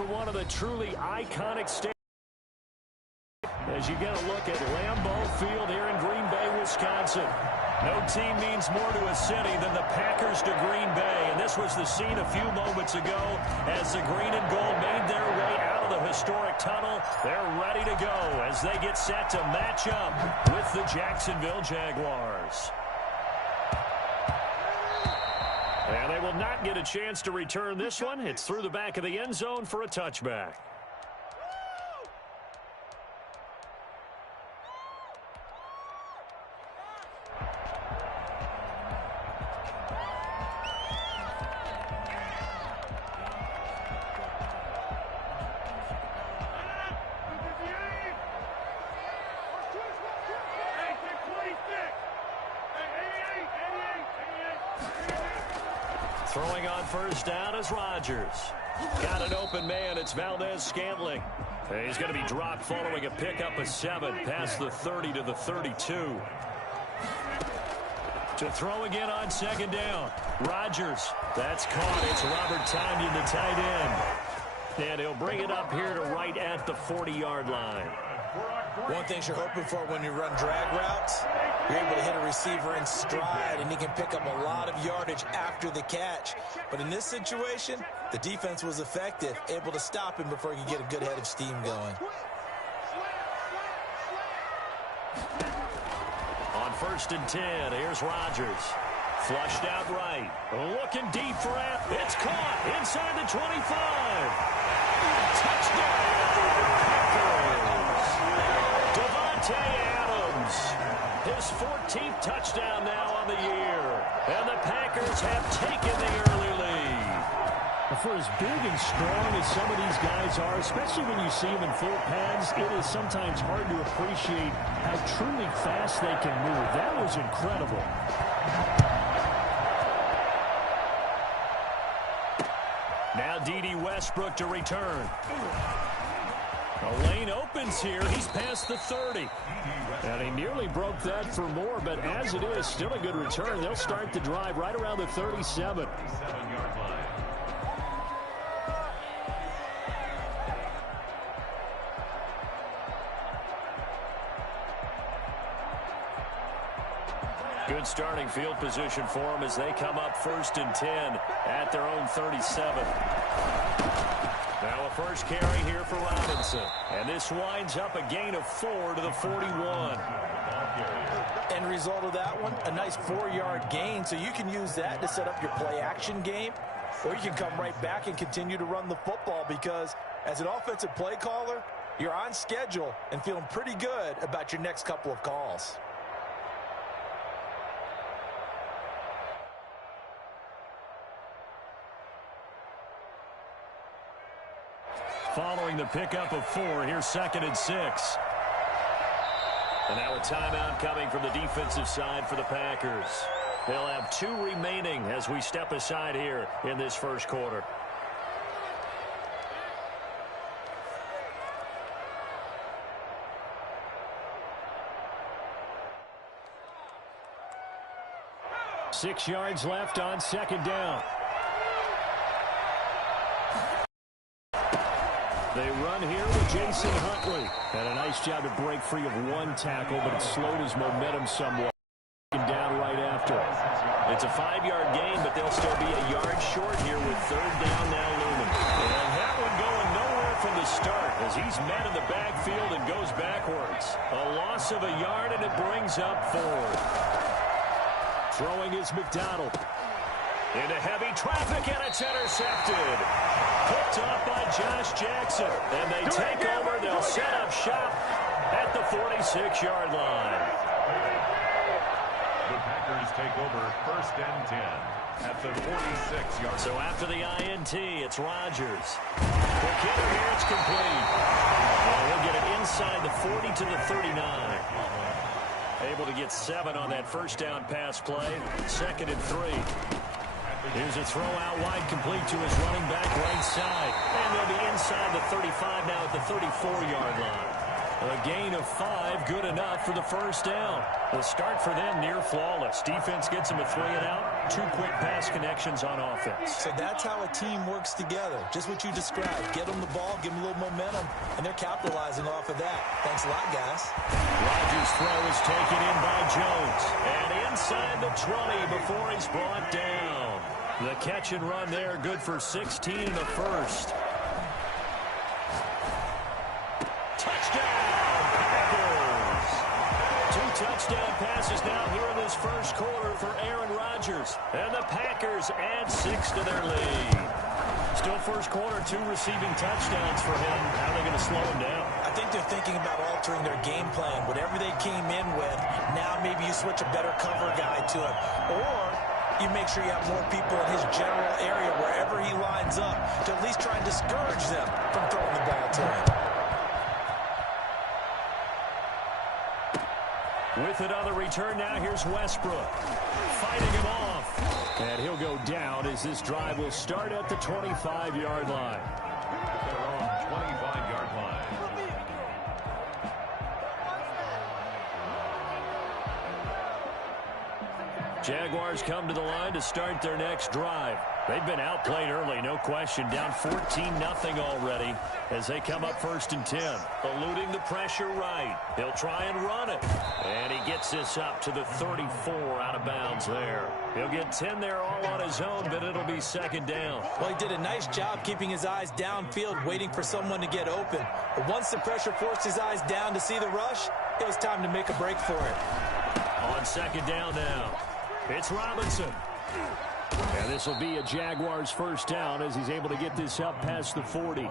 for one of the truly iconic stadiums. As you get a look at Lambeau Field here in Green Bay, Wisconsin. No team means more to a city than the Packers to Green Bay. And this was the scene a few moments ago as the green and gold made their way out of the historic tunnel. They're ready to go as they get set to match up with the Jacksonville Jaguars. And they will not get a chance to return this one. It's through the back of the end zone for a touchback. Throwing on first down is Rodgers. Got an open man. It's Valdez-Scantling. He's going to be dropped following a pickup of 7 past the 30 to the 32. To throw again on second down. Rodgers. That's caught. It's Robert Tonyan, the tight end. And he'll bring it up here to right at the 40-yard line. One thing you're hoping for when you run drag routes, you're able to hit a receiver in stride, and he can pick up a lot of yardage after the catch. But in this situation, the defense was effective, able to stop him before he could get a good head of steam going. On 1st and 10, here's Rodgers. Flushed out right. Looking deep for it. It's caught inside the 25. Touchdown! Davante Adams, his 14th touchdown now on the year. And the Packers have taken the early lead. For as big and strong as some of these guys are, especially when you see them in full pads, it is sometimes hard to appreciate how truly fast they can move. That was incredible. Now D.D. Westbrook to return. The lane opens here. He's past the 30. And he nearly broke that for more, but as it is, still a good return. They'll start the drive right around the 37. Good starting field position for them as they come up 1st and 10 at their own 37. Now a first carry here for Robinson. And this winds up a gain of 4 to the 41. End result of that one, a nice 4-yard gain. So you can use that to set up your play-action game. Or you can come right back and continue to run the football because as an offensive play caller, you're on schedule and feeling pretty good about your next couple of calls. Following the pickup of 4, here's 2nd and 6. And now a timeout coming from the defensive side for the Packers. They'll have 2 remaining as we step aside here in this first quarter. Six yards left on second down. They run here with Jason Huntley. And a nice job to break free of one tackle, but it slowed his momentum somewhat. Down right after. It's a 5-yard gain, but they'll still be a yard short here with 3rd down now looming. And that one going nowhere from the start as he's met in the backfield and goes backwards. A loss of a yard, and it brings up 4th. Throwing is McDonald. Into heavy traffic, and it's intercepted. Picked off by Josh Jackson. And they take over. They'll set up shop at the 46-yard line. The Packers take over 1st and 10 at the 46-yard line. So after the INT, it's Rodgers. The kicker here, it's complete. And we'll get it inside the 40 to the 39. Able to get 7 on that first down pass play. 2nd and 3. Here's a throw out wide, complete to his running back right side. And they'll be inside the 35 now at the 34-yard line. A gain of 5, good enough for the first down. The start for them near flawless. Defense gets them a 3 and out. 2 quick pass connections on offense. So that's how a team works together. Just what you described. Get them the ball, give them a little momentum, and they're capitalizing off of that. Thanks a lot, guys. Rodgers' throw is taken in by Jones. And inside the 20 before he's brought down. The catch and run there, good for 16 and a first. Touchdown passes now here in this first quarter for Aaron Rodgers. And the Packers add 6 to their lead. Still first quarter, 2 receiving touchdowns for him. How are they going to slow him down? I think they're thinking about altering their game plan. Whatever they came in with, now maybe you switch a better cover guy to him. Or you make sure you have more people in his general area wherever he lines up to at least try and discourage them from throwing the ball to him. With it on the return now, here's Westbrook. Fighting him off. And he'll go down as this drive will start at the 25-yard line. Their own 25-yard line. Jaguars come to the line to start their next drive. They've been outplayed early, no question. Down 14-0 already as they come up 1st and 10. Eluding the pressure right. He'll try and run it. And he gets this up to the 34 out of bounds there. He'll get 10 there all on his own, but it'll be 2nd down. Well, he did a nice job keeping his eyes downfield, waiting for someone to get open. But once the pressure forced his eyes down to see the rush, it was time to make a break for it. On 2nd down now, it's Robinson. And this will be a Jaguars first down as he's able to get this up past the 40.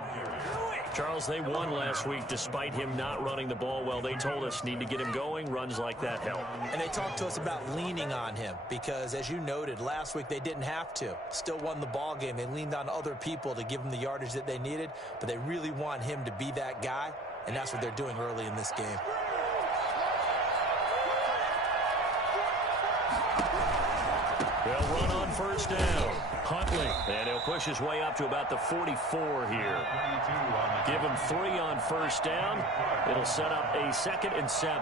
Charles, they won last week despite him not running the ball well. They told us need to get him going. Runs like that help. And they talked to us about leaning on him because, as you noted, last week they didn't have to. Still won the ball game. They leaned on other people to give them the yardage that they needed, but they really want him to be that guy, and that's what they're doing early in this game. They'll run on first down. Huntley. And he'll push his way up to about the 44 here. Give him 3 on first down. It'll set up a 2nd and 7.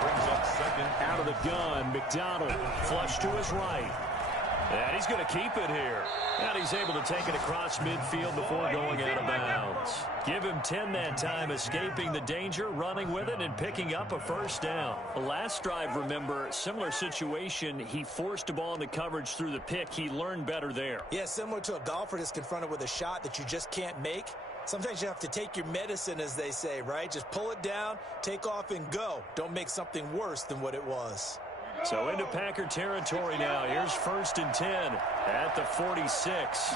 Brings up 2nd. Out of the gun, McDonald. Flush to his right. And he's going to keep it here. And he's able to take it across midfield before going out of bounds. Give him 10 that time, escaping the danger, running with it, and picking up a first down. The last drive, remember, similar situation. He forced a ball into coverage through the pick. He learned better there. Yeah, similar to a golfer that's confronted with a shot that you just can't make. Sometimes you have to take your medicine, as they say, right? Just pull it down, take off, and go. Don't make something worse than what it was. So into Packer territory now. Here's 1st and 10 at the 46.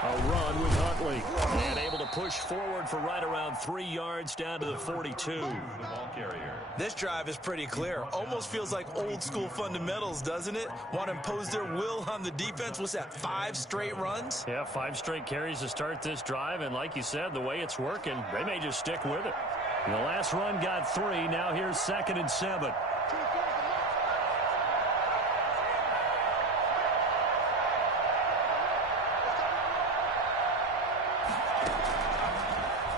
A run with Huntley. And able to push forward for right around 3 yards down to the 42. The ball carrier. This drive is pretty clear. Almost feels like old school fundamentals, doesn't it? Want to impose their will on the defense. What's that, 5 straight runs? Yeah, 5 straight carries to start this drive. And like you said, the way it's working, they may just stick with it. The last run got 3. Now here's 2nd and 7.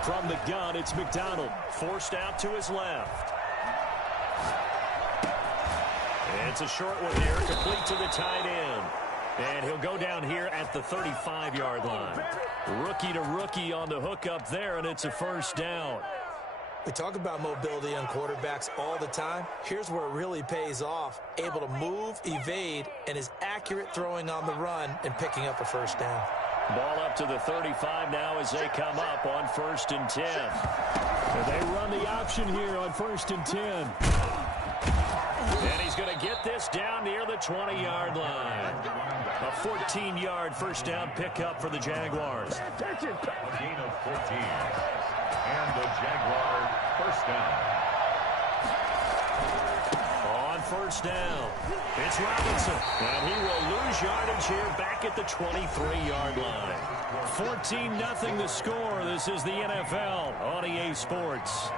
From the gun, it's McDonald. Forced out to his left. It's a short one here, complete to the tight end. And he'll go down here at the 35-yard line. Rookie to rookie on the hook up there, and it's a first down. We talk about mobility on quarterbacks all the time. Here's where it really pays off. Able to move, evade, and is accurate throwing on the run and picking up a first down. Ball up to the 35 now as they come up on 1st and 10. And they run the option here on 1st and 10. And he's going to get this down near the 20-yard line. A 14-yard first down pickup for the Jaguars. A gain of 14. And the Jaguar first down. On first down, it's Robinson. And he will lose yardage here back at the 23-yard line. 14-0 the score. This is the NFL on EA Sports.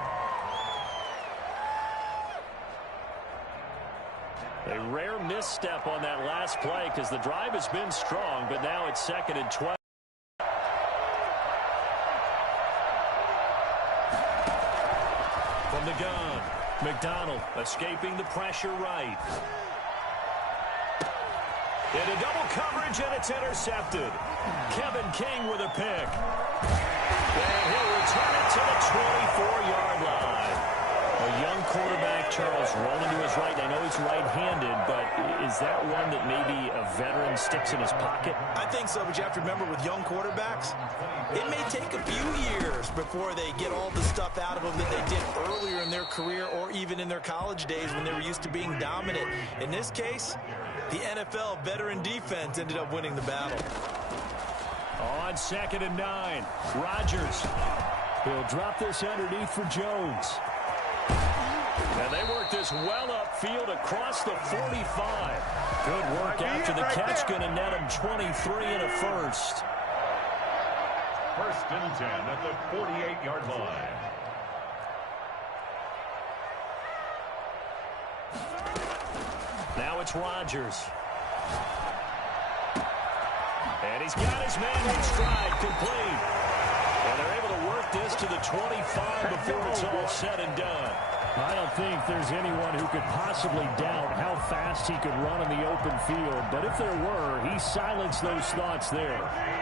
A rare misstep on that last play because the drive has been strong, but now it's 2nd and 12. the gun. McDonald escaping the pressure right. Into double coverage, and it's intercepted. Kevin King with a pick. And he'll return it to the 24-yard line. A young quarterback, Charles, rolling to his right. I know he's right-handed, but is that one that maybe a veteran sticks in his pocket? I think so, but you have to remember with young quarterbacks, it may take a few years before they get all the stuff out of them that they did earlier in their career or even in their college days when they were used to being dominant. In this case, the NFL veteran defense ended up winning the battle. On 2nd and 9, Rodgers. He'll drop this underneath for Jones. And they work this well upfield across the 45. Good work after the catch. Going to net him 23 and a first. 1st and 10 at the 48-yard line. Now it's Rodgers. And he's got his man in stride, complete. And they're able to work this to the 25 before it's all said and done. I don't think there's anyone who could possibly doubt how fast he could run in the open field. But if there were, he silenced those thoughts there.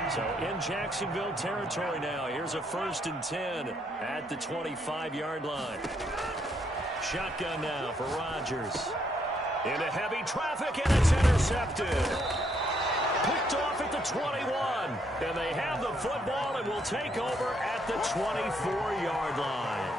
So in Jacksonville territory now. Here's a 1st and 10 at the 25-yard line. Shotgun now for Rodgers. Into heavy traffic, and it's intercepted. Picked off at the 21. And they have the football and will take over at the 24-yard line.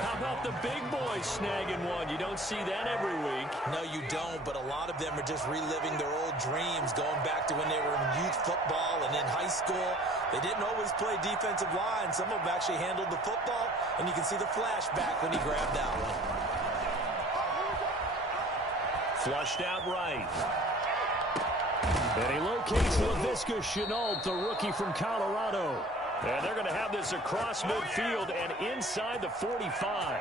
How about the big boys snagging one? You don't see that every week. No, you don't, but a lot of them are just reliving their old dreams, going back to when they were in youth football and in high school. They didn't always play defensive line. Some of them actually handled the football, and you can see the flashback when he grabbed that one. Flushed out right. And he locates Laviska Shenault, the rookie from Colorado. And they're going to have this across midfield and inside the 45.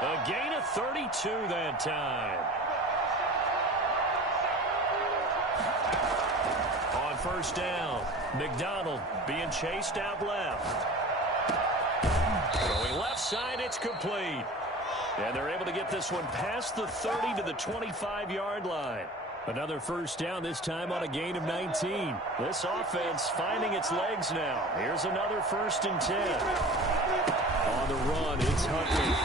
A gain of 32 that time. On 1st down, McDonald being chased out left. Going left side, it's complete. And they're able to get this one past the 30 to the 25-yard line. Another 1st down, this time on a gain of 19. This offense finding its legs now. Here's another 1st and 10. On the run, it's Huntley.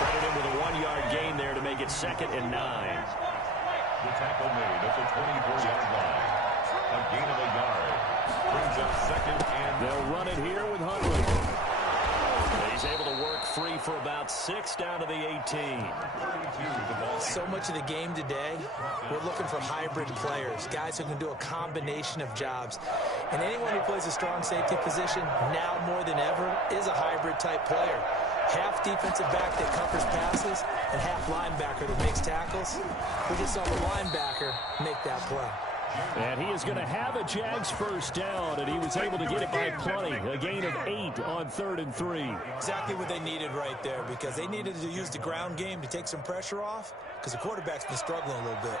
Credit him with a 1-yard gain there to make it 2nd and 9. The tackle made at the 24-yard line. A gain of a yard. Brings up 2nd and... They'll run it here with Huntley. He's able to work free for about 6 down to the 18. So much of the game today, we're looking for hybrid players, guys who can do a combination of jobs. And anyone who plays a strong safety position, now more than ever, is a hybrid type player. Half defensive back that covers passes and half linebacker that makes tackles. We just saw the linebacker make that play. And he is going to have a Jags 1st down, and he was able to get it by plenty. A gain of 8 on 3rd and 3. Exactly what they needed right there, because they needed to use the ground game to take some pressure off, because the quarterback's been struggling a little bit.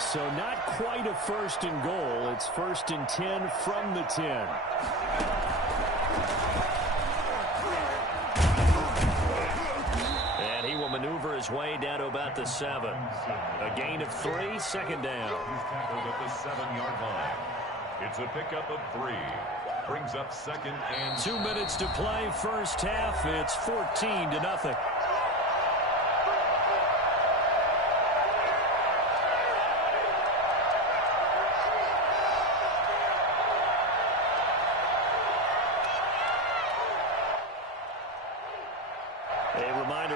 So not quite a 1st and goal. It's 1st and 10 from the 10. Maneuver his way down to about the 7. A gain of 3, 2nd down. He's tackled at the 7-yard line. It's a pickup of 3. Brings up 2nd and... 2 minutes to play, 1st half. It's 14-0.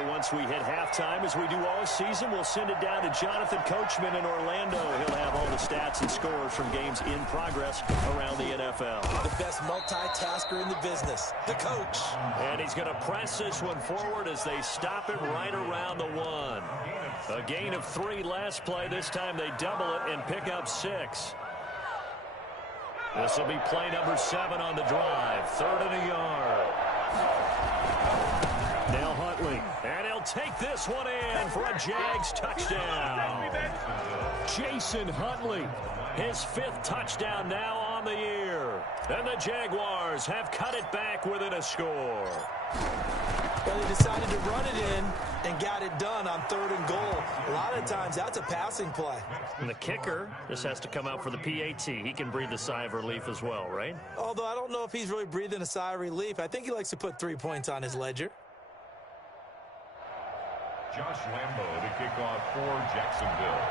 Once we hit halftime, as we do all season, we'll send it down to Jonathan Coachman in Orlando. He'll have all the stats and scores from games in progress around the NFL. The best multitasker in the business, the coach. And he's going to press this one forward as they stop it right around the 1. A gain of 3 last play. This time they double it and pick up 6. This will be play number 7 on the drive. 3rd and a yard. Now Huntley. And he'll take this one in for a Jags touchdown. Jason Huntley, his 5th touchdown now on the year. And the Jaguars have cut it back within a score. Well, they decided to run it in and got it done on 3rd and goal. A lot of times, that's a passing play. And the kicker just has to come out for the PAT. He can breathe a sigh of relief as well, right? Although I don't know if he's really breathing a sigh of relief. I think he likes to put 3 points on his ledger. Josh Lambo to kick off for Jacksonville.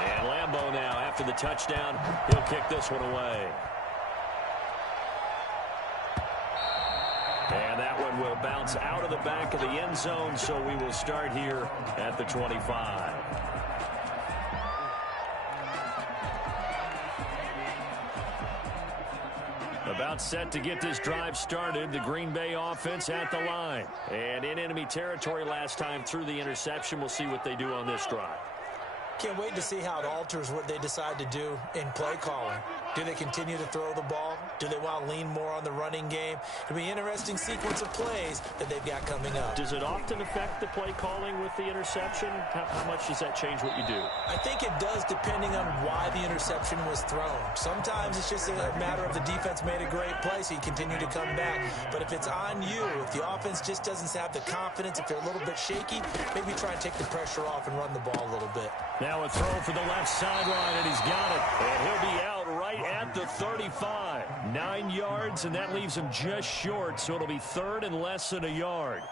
And Lambo now, after the touchdown, he'll kick this one away. And that one will bounce out of the back of the end zone, so we will start here at the 25. About set to get this drive started. The Green Bay offense at the line. And in enemy territory last time through the interception. We'll see what they do on this drive. Can't wait to see how it alters what they decide to do in play calling. Do they continue to throw the ball? Do they want to lean more on the running game? It'll be an interesting sequence of plays that they've got coming up. Does it often affect the play calling with the interception? How much does that change what you do? I think it does, depending on why the interception was thrown. Sometimes it's just a matter of the defense made a great play, so you continue to come back. But if it's on you, if the offense just doesn't have the confidence, if they're a little bit shaky, maybe try and take the pressure off and run the ball a little bit. Now a throw for the left sideline, and he's got it. And he'll be out right at the 35. 9 yards, and that leaves him just short, so it'll be 3rd and less than a yard.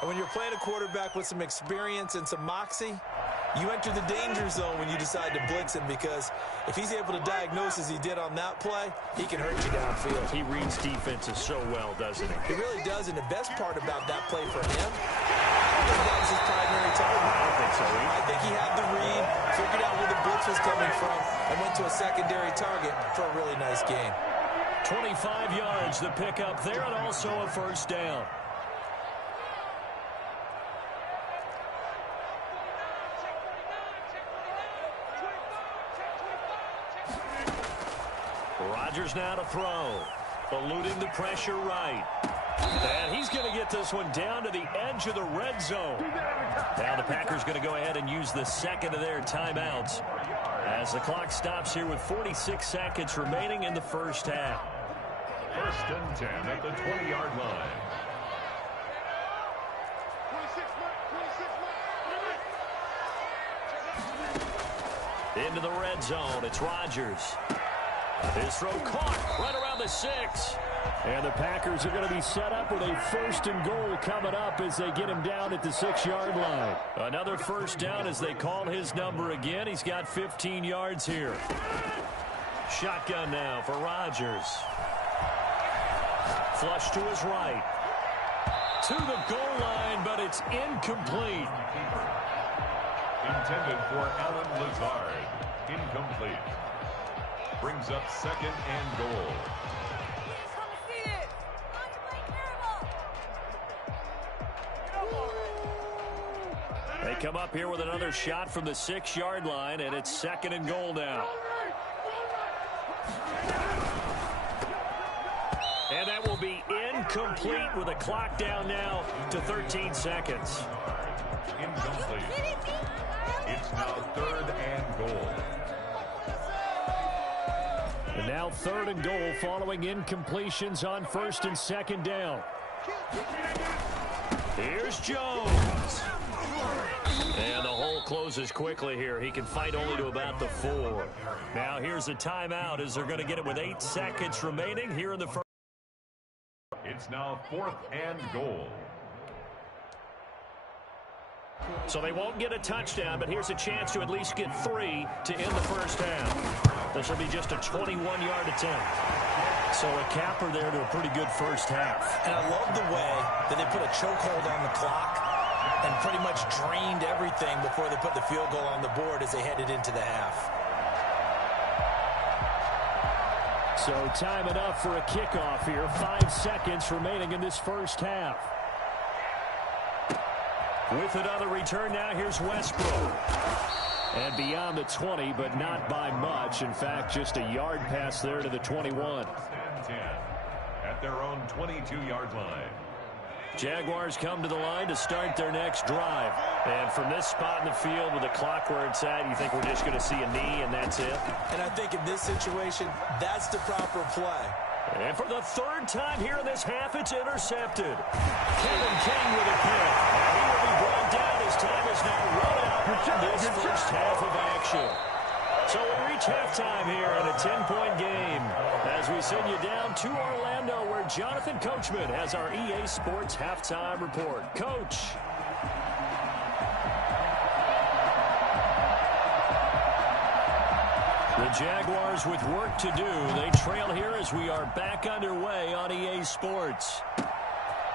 And when you're playing a quarterback with some experience and some moxie, you enter the danger zone when you decide to blitz him, because if he's able to diagnose as he did on that play, he can hurt you downfield. He reads defenses so well, doesn't he? He really does, and the best part about that play for him, I think that was his primary target. I don't think so. I think he had the read, figured out where the blitz was coming from, and went to a secondary target for a really nice game. 25 yards, the pickup there, and also a first down. Rodgers now to throw. Eluding the pressure right. And he's going to get this one down to the edge of the red zone. Now the Packers going to go ahead and use the second of their timeouts as the clock stops here with 46 seconds remaining in the first half. 1st and 10 at the 20-yard line. Into the red zone, it's Rodgers. His throw caught right around the 6. And the Packers are going to be set up with a 1st and goal coming up as they get him down at the 6-yard line. Another first down as they call his number again. He's got 15 yards here. Shotgun now for Rodgers. Flush to his right. To the goal line, but it's incomplete. Intended for Alan Lazard. Incomplete. Brings up 2nd and goal. They come up here with another shot from the 6-yard line, and it's 2nd and goal now. And that will be incomplete with a clock down now to 13 seconds. Incomplete. It's now 3rd and goal. And now 3rd and goal following incompletions on 1st and 2nd down. Here's Jones. And the hole closes quickly here. He can fight only to about the 4. Now here's a timeout as they're going to get it with 8 seconds remaining here in the first. It's now 4th and goal. So they won't get a touchdown, but here's a chance to at least get 3 to end the first half. This will be just a 21-yard attempt. So a capper there to a pretty good first half. And I love the way that they put a chokehold on the clock and pretty much drained everything before they put the field goal on the board as they headed into the half. So time enough for a kickoff here. 5 seconds remaining in this first half. With another return now, here's Westbrook. And beyond the 20, but not by much. In fact, just a yard pass there to the 21. 10 at their own 22-yard line. Jaguars come to the line to start their next drive. And from this spot in the field with the clock where it's at, you think we're just going to see a knee and that's it? And I think in this situation, that's the proper play. And for the third time here in this half, it's intercepted. Kevin King with a pick. And he will be brought down. His time is now run out on this first half of action. So we reach halftime here in a 10-point game as we send you down to Orlando where Jonathan Coachman has our EA Sports halftime report. Coach. The Jaguars with work to do. They trail here as we are back underway on EA Sports.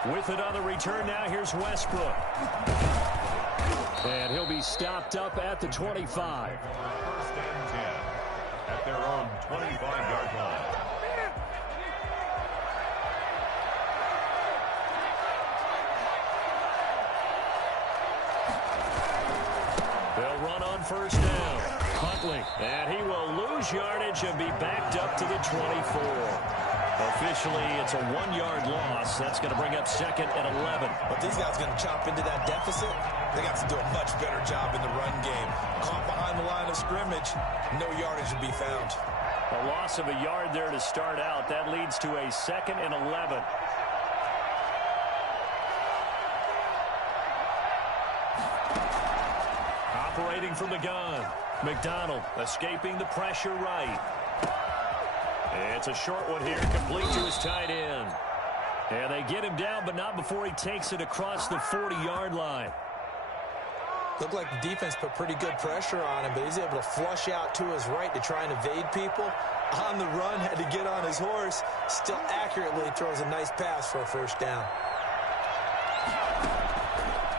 With it on the return now, here's Westbrook. And he'll be stopped up at the 25. First and 10 at their own 25-yard line. They'll run on first down. Huntley, and he will lose yardage and be backed up to the 24. Officially, it's a 1-yard loss. That's going to bring up second and 11. But these guys are going to chop into that deficit. They got to do a much better job in the run game. Caught behind the line of scrimmage, no yardage will be found. A loss of a yard there to start out. That leads to a second and 11. Operating from the gun. McDonald escaping the pressure right. It's a short one here, complete to his tight end. And they get him down, but not before he takes it across the 40-yard line. Looked like the defense put pretty good pressure on him, but he's able to flush out to his right to try and evade people. On the run, had to get on his horse. Still accurately throws a nice pass for a first down.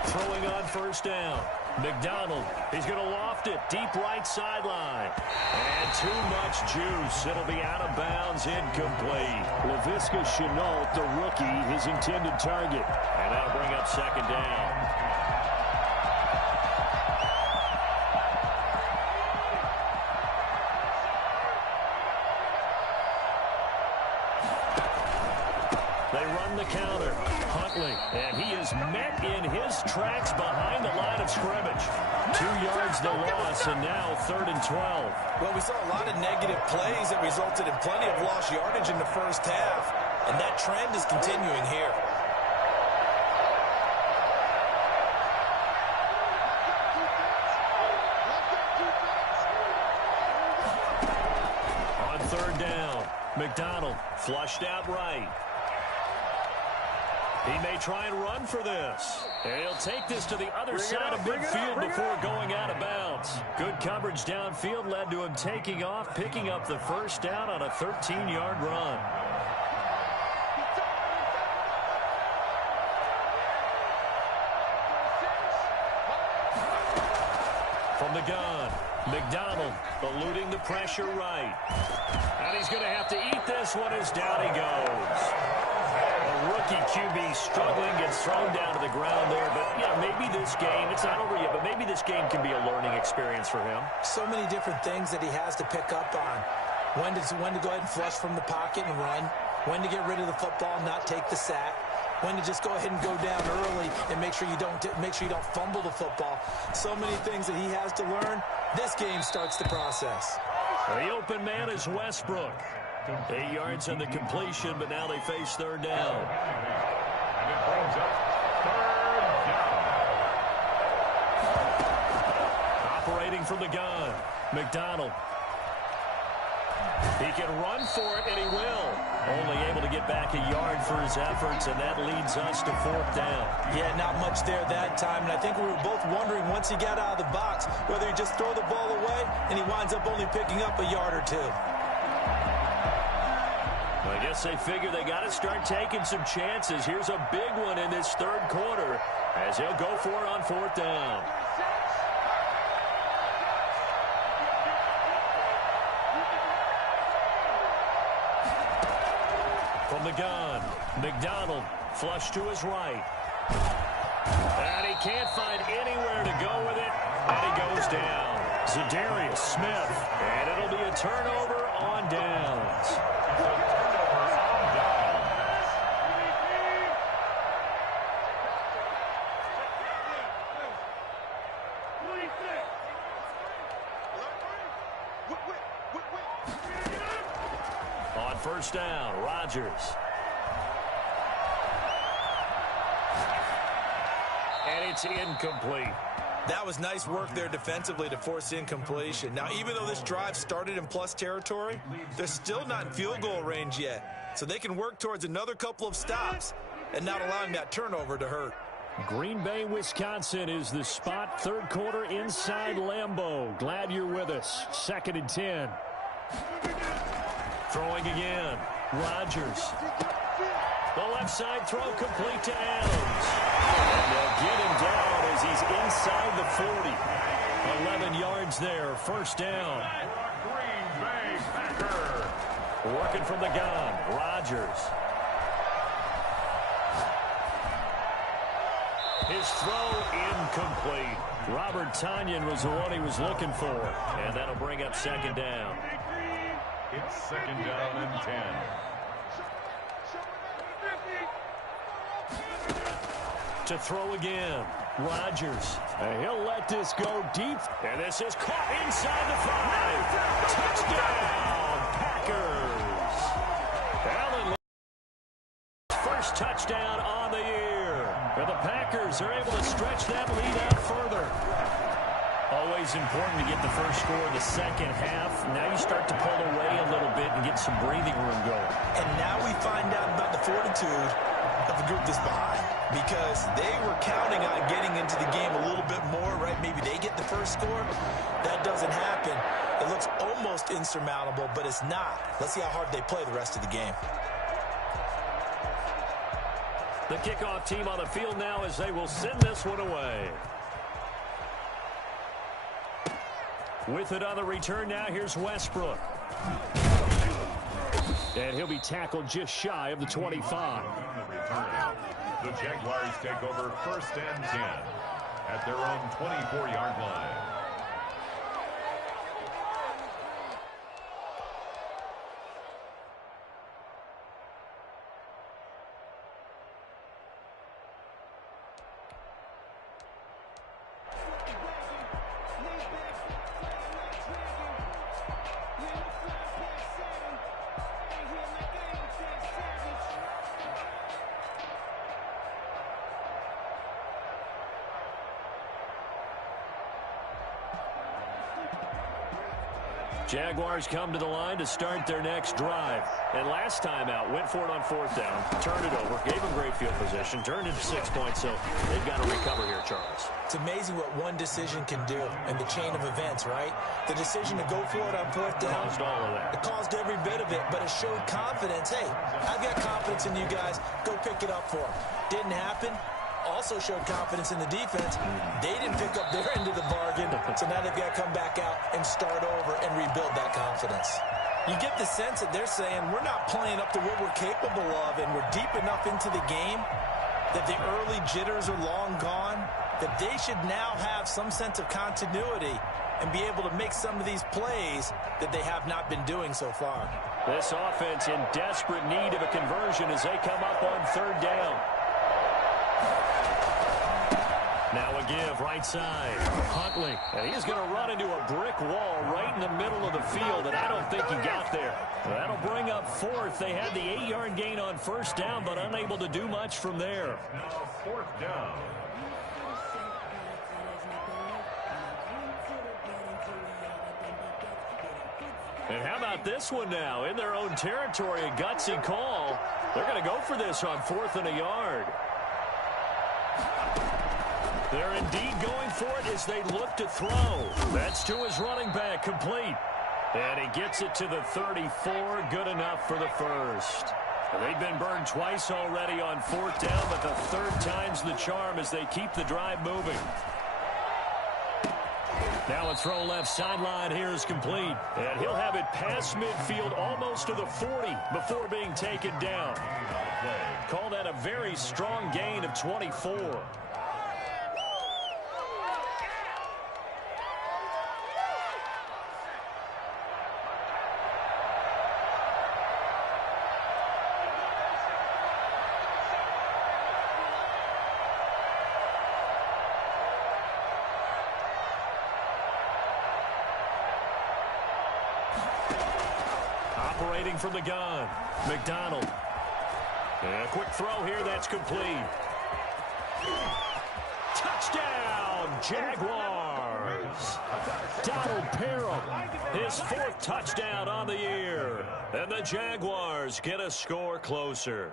Throwing on first down. McDonald, he's going to loft it deep right sideline. And too much juice. It'll be out of bounds, incomplete. Laviska Shenault, the rookie, his intended target. And that'll bring up second down. They run the counter. Huntley, and he is met in his tracks behind the line of scrimmage. 2 yards the loss, and now 3rd and 12. Well, we saw a lot of negative plays that resulted in plenty of lost yardage in the first half, and that trend is continuing here. On 3rd down, McDonald flushed out right. He may try and run for this. And he'll take this to the other side of midfield before going out of bounds. Good coverage downfield led to him taking off, picking up the first down on a 13-yard run. From the gun, McDonald eluding the pressure right. And he's going to have to eat this one as down he goes. Rookie QB struggling, gets thrown down to the ground there. But, yeah, maybe this game, it's not over yet, but maybe this game can be a learning experience for him. So many different things that he has to pick up on. When to go ahead and flush from the pocket and run. When to get rid of the football and not take the sack. When to just go ahead and go down early and make sure you don't fumble the football. So many things that he has to learn. This game starts the process. The open man is Westbrook. 8 yards on the completion, but now they face 3rd down. And it brings up 3rd down. Operating from the gun, McDonald. He can run for it, and he will. Only able to get back a yard for his efforts, and that leads us to 4th down. Yeah, not much there that time, and I think we were both wondering once he got out of the box whether he just throw the ball away, and he winds up only picking up a yard or two. I guess they figure they got to start taking some chances. Here's a big one in this 3rd quarter as he'll go for it on 4th down. From the gun, McDonald flush to his right. And he can't find anywhere to go with it, and he goes down. Zadarius Smith, and it'll be a turnover on downs. On first down. Rodgers. And it's incomplete. That was nice work there defensively to force incompletion. Now, even though this drive started in plus territory, they're still not in field goal range yet. So they can work towards another couple of stops and not allowing that turnover to hurt. Green Bay, Wisconsin is the spot. Third quarter inside Lambeau. Glad you're with us. 2nd and 10. Throwing again. Rodgers. The left side throw complete to Adams. And they'll get him down as he's inside the 40. 11 yards there. First down. Green Bay Packer. Working from the gun. Rodgers. His throw incomplete. Robert Tonyan was the one he was looking for. And that'll bring up 2nd down. It's 2nd down and 10. To throw again. Rodgers. And he'll let this go deep. And this is caught inside the 5. Touchdown, Packers. Allen, first touchdown on the year. And the Packers are able to stretch that lead out further. Always important to get the first score in the second half. Now you start to pull away a little bit and get some breathing room going. And now we find out about the fortitude of the group that's behind, because they were counting on getting into the game a little bit more, right? Maybe they get the first score. That doesn't happen. It looks almost insurmountable, but it's not. Let's see how hard they play the rest of the game. The kickoff team on the field now as they will send this one away. With it on the return now, here's Westbrook. And he'll be tackled just shy of the 25. The Jaguars take over 1st and 10 at their own 24-yard line. Jaguars come to the line to start their next drive. And last time out, went for it on 4th down, turned it over, gave them great field position, turned it to 6 points, so they've got to recover here, Charles. It's amazing what one decision can do in the chain of events, right? The decision to go for it on 4th down. Caused all of that. It caused every bit of it, but it showed confidence. Hey, I've got confidence in you guys. Go pick it up for them. Didn't happen. Also showed confidence in the defense. They didn't pick up their end of the bargain, so now they've got to come back out and start over and rebuild that confidence. You get the sense that they're saying we're not playing up to what we're capable of, and we're deep enough into the game that the early jitters are long gone, that they should now have some sense of continuity and be able to make some of these plays that they have not been doing so far. This offense in desperate need of a conversion as they come up on 3rd down. Now a give, right side. Huntley. And he's going to run into a brick wall right in the middle of the field, and I don't think he got there. That'll bring up 4th. They had the 8-yard gain on 1st down, but unable to do much from there. Now 4th down. And how about this one now? In their own territory, a gutsy call. They're going to go for this on 4th and a yard. They're indeed going for it as they look to throw. That's to his running back, complete. And he gets it to the 34, good enough for the first. They've been burned twice already on 4th down, but the 3rd time's the charm as they keep the drive moving. Now a throw left sideline here is complete. And he'll have it past midfield almost to the 40 before being taken down. Call that a very strong gain of 24. operating from the gun. McDonald. And a quick throw here. That's complete. Touchdown, Jaguars. Donald Parham, his 4th touchdown on the year. And the Jaguars get a score closer.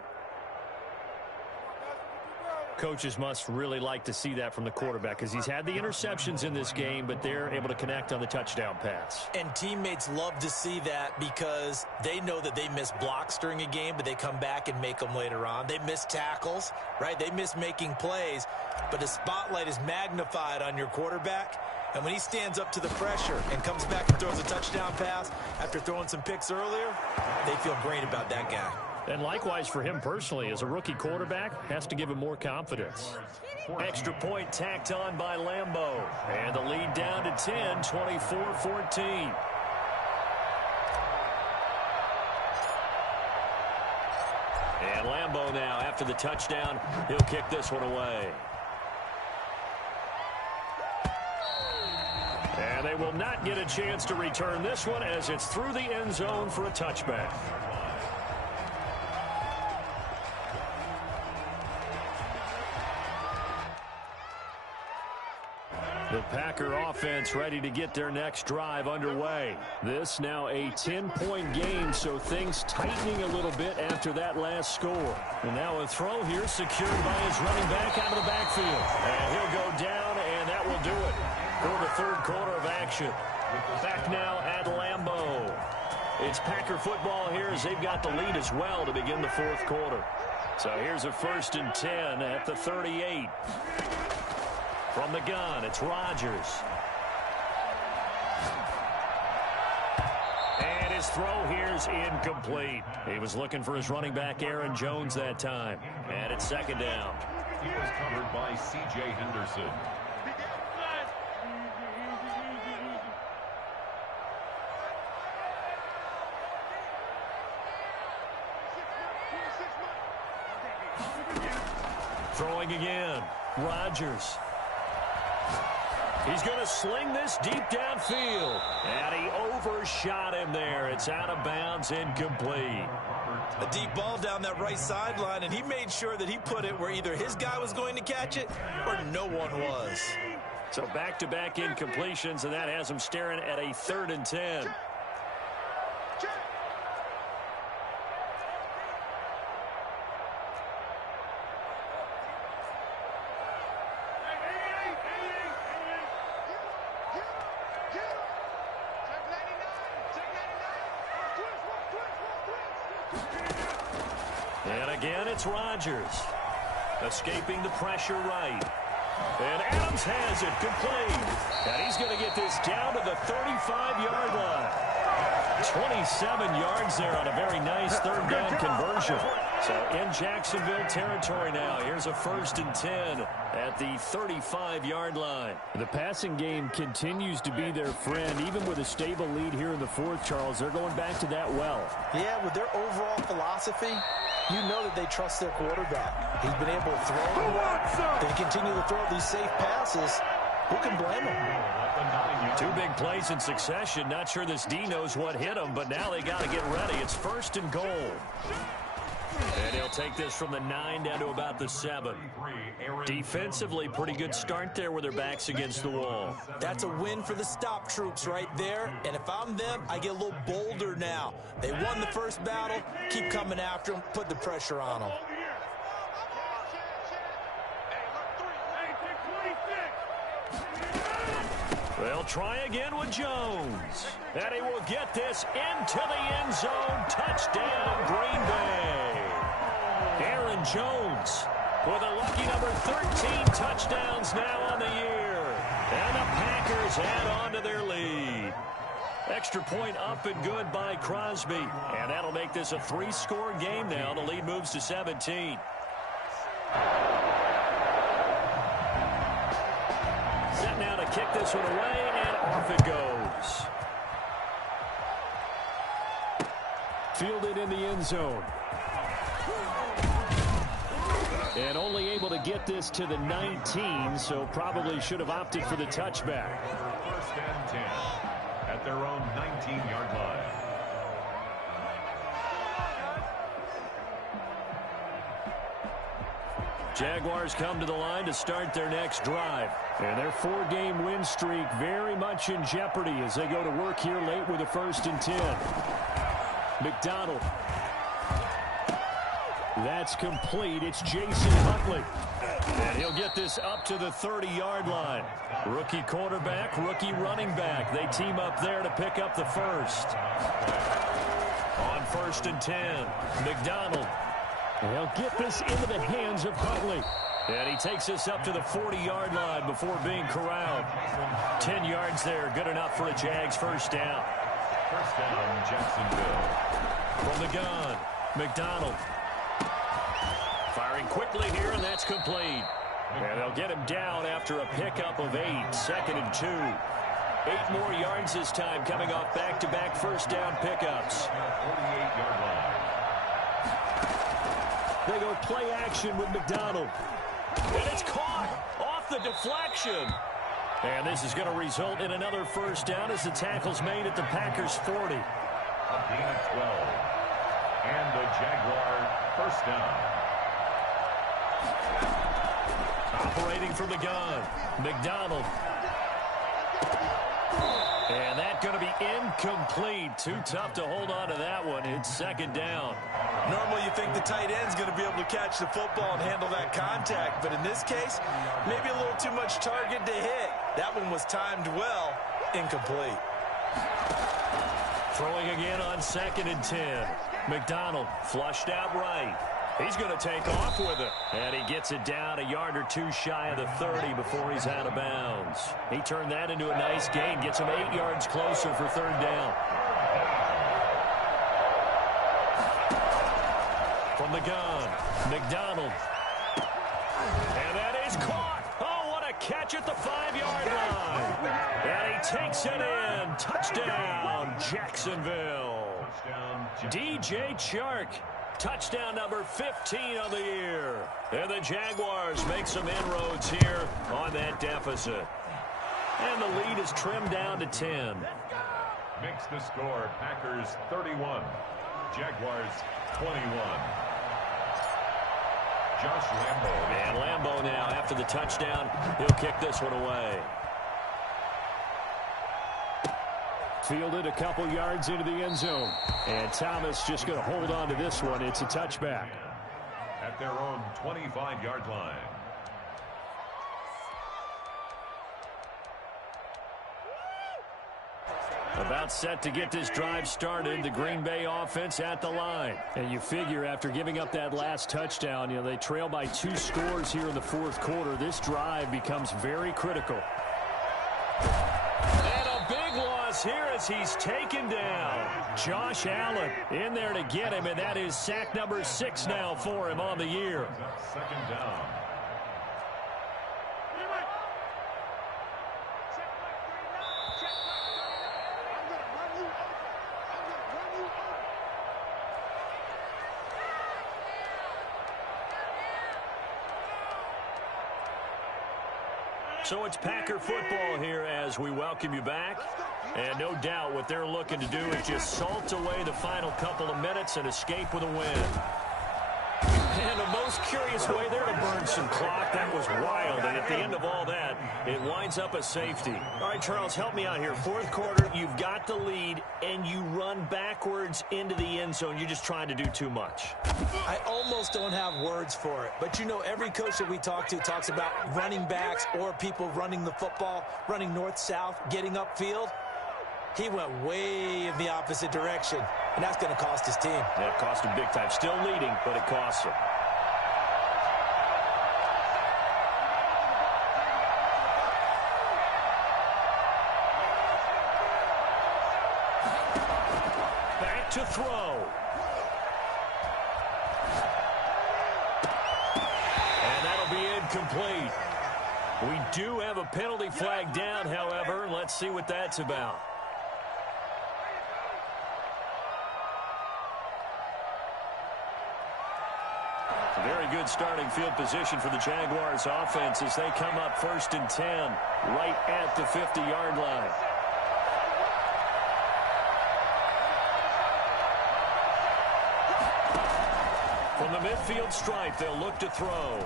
Coaches must really like to see that from the quarterback because he's had the interceptions in this game, but they're able to connect on the touchdown pass. And teammates love to see that because they know that they miss blocks during a game, but they come back and make them later on. They miss tackles, right? They miss making plays, but the spotlight is magnified on your quarterback. And when he stands up to the pressure and comes back and throws a touchdown pass after throwing some picks earlier, they feel great about that guy. And likewise for him personally, as a rookie quarterback, has to give him more confidence. Extra point tacked on by Lambeau. And the lead down to 10, 24-14. And Lambeau now, after the touchdown, he'll kick this one away. And they will not get a chance to return this one as it's through the end zone for a touchback. The Packer offense ready to get their next drive underway. This now a 10-point game, so things tightening a little bit after that last score. And now a throw here secured by his running back out of the backfield. And he'll go down, and that will do it for the 3rd quarter of action. Back now at Lambeau. It's Packer football here as they've got the lead as well to begin the 4th quarter. So here's a 1st and 10 at the 38. From the gun, it's Rodgers. And his throw here's incomplete. He was looking for his running back, Aaron Jones, that time. And it's 2nd down. He was covered by C.J. Henderson. Throwing again, Rodgers. He's going to sling this deep downfield. And he overshot him there. It's out of bounds, incomplete. A deep ball down that right sideline, and he made sure that he put it where either his guy was going to catch it or no one was. So back-to-back incompletions, and that has him staring at a 3rd and 10. It's Rodgers escaping the pressure right. And Adams has it complete. And he's going to get this down to the 35-yard line. 27 yards there on a very nice 3rd down conversion. So in Jacksonville territory now. Here's a 1st and 10 at the 35-yard line. The passing game continues to be their friend. Even with a stable lead here in the 4th, Charles, they're going back to that well. Yeah, with their overall philosophy, you know that they trust their quarterback. He's been able to throw the ball. They continue to throw these safe passes. Who can blame them? 2 big plays in succession. Not sure this D knows what hit him, but now they got to get ready. It's 1st and goal. And he'll take this from the 9 down to about the 7. Defensively, pretty good start there with their backs against the wall. That's a win for the stop troops right there. And if I'm them, I get a little bolder now. They won the first battle. Keep coming after them. Put the pressure on them. They'll try again with Jones. And he will get this into the end zone. Touchdown, Green Bay. Aaron Jones with a lucky number 13 touchdowns now on the year. And the Packers add on to their lead. Extra point up and good by Crosby. And that'll make this a 3-score game now. The lead moves to 17. Set now to kick this one away, and off it goes. Fielded in the end zone. And only able to get this to the 19, so probably should have opted for the touchback. 1st and 10 at their own 19-yard line. Jaguars come to the line to start their next drive. And their 4-game win streak very much in jeopardy as they go to work here late with a 1st and 10. McDonald. That's complete. It's Jason Huntley. And he'll get this up to the 30-yard line. Rookie quarterback, rookie running back. They team up there to pick up the first. On 1st and 10, McDonald. They'll get this into the hands of Huntley. And he takes us up to the 40-yard line before being corralled. 10 yards there, good enough for a Jags first down. First down, Jacksonville. From the gun, McDonald. Firing quickly here, and that's complete. And they'll get him down after a pickup of 8, 2nd and 2. 8 more yards this time, coming off back-to-back first down pickups. 48-yard line. They go play action with McDonald. And it's caught off the deflection. And this is going to result in another first down as the tackle's made at the Packers' 40. A gain of 12. And the Jaguar first down. Operating from the gun, McDonald. And that's going to be incomplete. Too tough to hold on to that one. It's 2nd down. Normally you think the tight end's going to be able to catch the football and handle that contact, but in this case, maybe a little too much target to hit. That one was timed well, incomplete. Throwing again on 2nd and 10. McDonald flushed out right. He's going to take off with it. And he gets it down a yard or 2 shy of the 30 before he's out of bounds. He turned that into a nice gain. Gets him 8 yards closer for 3rd down. From the gun, McDonald. And that is caught. Oh, what a catch at the 5-yard line. And he takes it in. Touchdown, Jacksonville. DJ Chark. Touchdown number 15 of the year. And the Jaguars make some inroads here on that deficit. And the lead is trimmed down to 10. Makes the score Packers 31, Jaguars 21. Josh Lambo. And Lambo now, after the touchdown, he'll kick this one away. Fielded a couple yards into the end zone. And Thomas just going to hold on to this one. It's a touchback. At their own 25-yard line. About set to get this drive started. The Green Bay offense at the line. And you figure after giving up that last touchdown, they trail by 2 scores here in the 4th quarter. This drive becomes very critical. And a big loss here as he's taken down. Josh Allen in there to get him, and that is sack number 6 now for him on the year. 2nd down. So it's Packer football here as we welcome you back. And no doubt what they're looking to do is just salt away the final couple of minutes and escape with a win. And the most curious way there to burn some clock. That was wild. And at the end of all that, it winds up a safety. All right, Charles, help me out here. 4th quarter, you've got the lead, and you run backwards into the end zone. You're just trying to do too much. I almost don't have words for it. But, every coach that we talk to talks about running backs or people running the football, running north-south, getting upfield. He went way in the opposite direction, and that's going to cost his team. Yeah, it cost him big time. Still leading, but it costs him. Back to throw. And that'll be incomplete. We do have a penalty flag down, however. Let's see what that's about. Very good starting field position for the Jaguars offense as they come up 1st and 10 right at the 50-yard line. From the midfield stripe, they'll look to throw.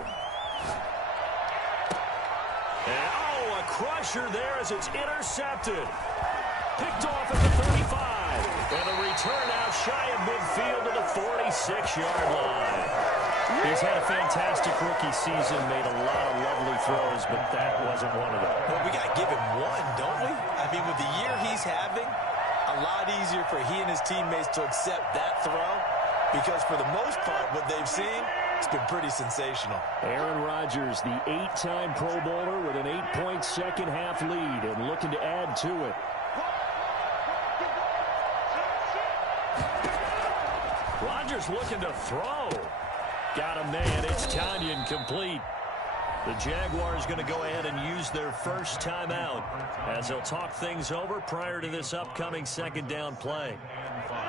And, oh, a crusher there as it's intercepted. Picked off at the 35. And a return out shy of midfield to the 46-yard line. He's had a fantastic rookie season, made a lot of lovely throws, but that wasn't one of them. Well, we got to give him one, don't we? I mean, with the year he's having, a lot easier for he and his teammates to accept that throw because for the most part, what they've seen, it's been pretty sensational. Aaron Rodgers, the 8-time Pro Bowler with an 8-point second-half lead and looking to add to it. Rodgers looking to throw. Got a man. It's Tanyan complete. The Jaguars going to go ahead and use their first timeout as they'll talk things over prior to this upcoming second down play.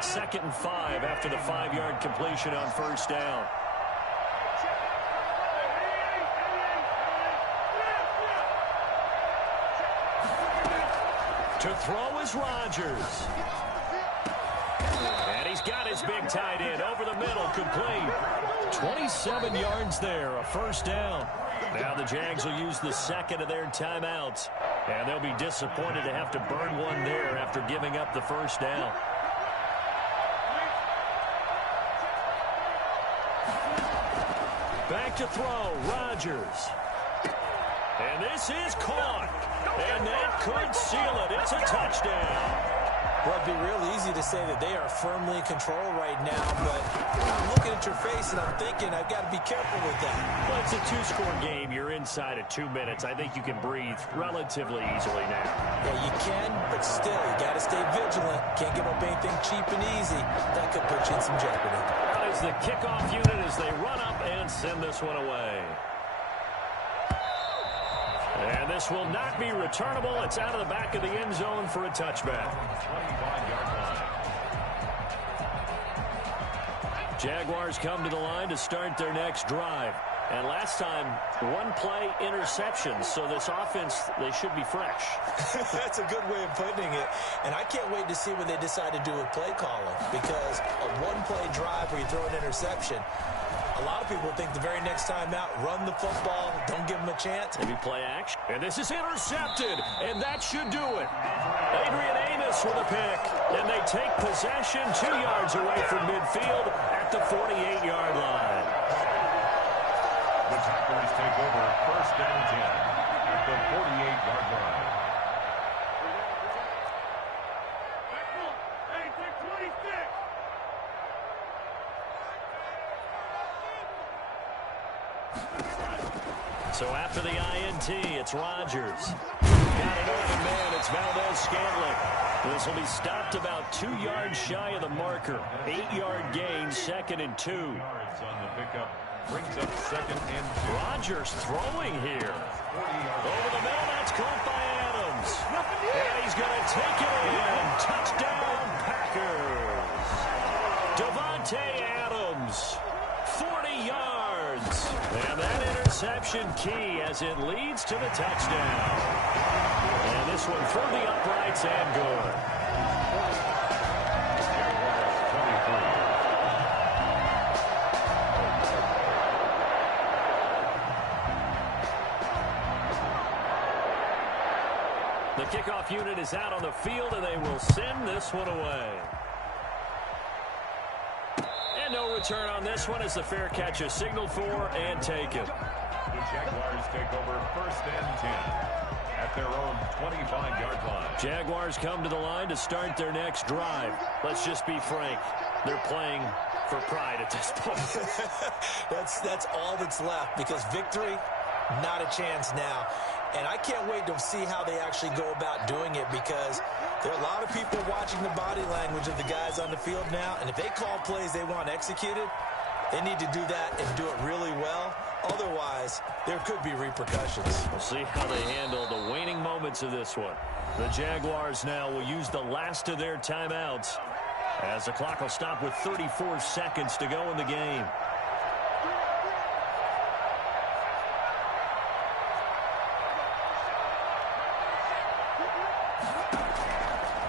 2nd and 5 after the 5-yard completion on first down. To throw is Rodgers. And he's got his big tight end over the middle, complete. 27 yards there, a first down. Now the Jags will use the second of their timeouts. And they'll be disappointed to have to burn one there after giving up the first down. Back to throw, Rodgers. And this is caught. And that could seal it. It's a touchdown. Well, it'd be real easy to say that they are firmly in control right now, but I'm looking at your face and I'm thinking I've got to be careful with that. Well, it's a 2-score game. You're inside of 2 minutes. I think you can breathe relatively easily now. Yeah, you can, but still, you got to stay vigilant. Can't give up anything cheap and easy. That could put you in some jeopardy. That is the kickoff unit as they run up and send this one away. And this will not be returnable. It's out of the back of the end zone for a touchback. 25-yard line. Jaguars come to the line to start their next drive. And last time, one-play interceptions. So this offense, they should be fresh. That's a good way of putting it. And I can't wait to see what they decide to do with play calling. Because a one-play drive where you throw an interception, a lot of people think the very next time out, run the football, don't give them a chance. Maybe play action. And this is intercepted, and that should do it. Adrian Amos with a pick, and they take possession 2 yards away from midfield at the 48-yard line. The Tigers take over 1st and 10 at the 48-yard line. So after the INT, it's Rodgers. Got an open man. It's Valdez-Scantling. This will be stopped about 2 yards shy of the marker. 8-yard gain, 2nd and 2. Yards on the pickup brings up 2nd and 2. Rodgers throwing here. Over the middle, that's caught by Adams. And he's going to take it in. Touchdown, Packers. Davante Adams, 40 yards. And that interception key as it leads to the touchdown. And this one through the uprights and good. The kickoff unit is out on the field, and they will send this one away. And no return on this one as the fair catch is signaled for and taken. The Jaguars take over 1st and 10 at their own 25-yard line. Jaguars come to the line to start their next drive. Let's just be frank. They're playing for pride at this point. That's all that's left because victory, not a chance now. And I can't wait to see how they actually go about doing it because there are a lot of people watching the body language of the guys on the field now. And if they call plays they want executed, they need to do that and do it really well. Otherwise, there could be repercussions. We'll see how they handle the waning moments of this one. The Jaguars now will use the last of their timeouts as the clock will stop with 34 seconds to go in the game.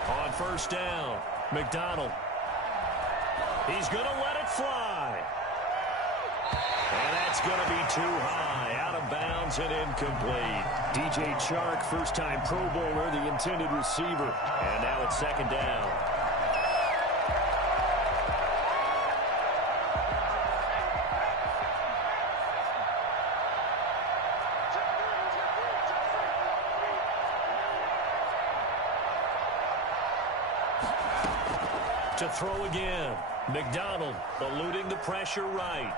On first down, McDonald. He's going to let it fly. And that's going to be too high, out of bounds and incomplete. DJ Chark, first-time Pro Bowler, the intended receiver. And now it's second down. To throw again. McDonald eluding the pressure right.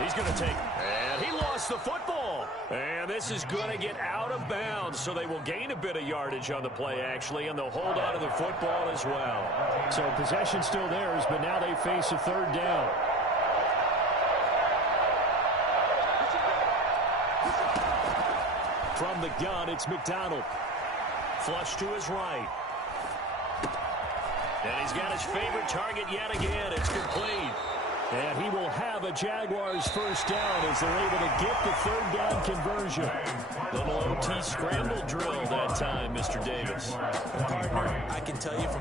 He's going to take, and he lost the football. And this is going to get out of bounds, so they will gain a bit of yardage on the play, actually, and they'll hold on to the football as well. So possession still theirs, but now they face a third down. From the gun, it's McDonald. Flush to his right. And he's got his favorite target yet again. It's complete. And he will have a Jaguars first down as they're able to get the third down conversion. Little OT scramble drill that time, Mr. Davis. Partner, I can tell you from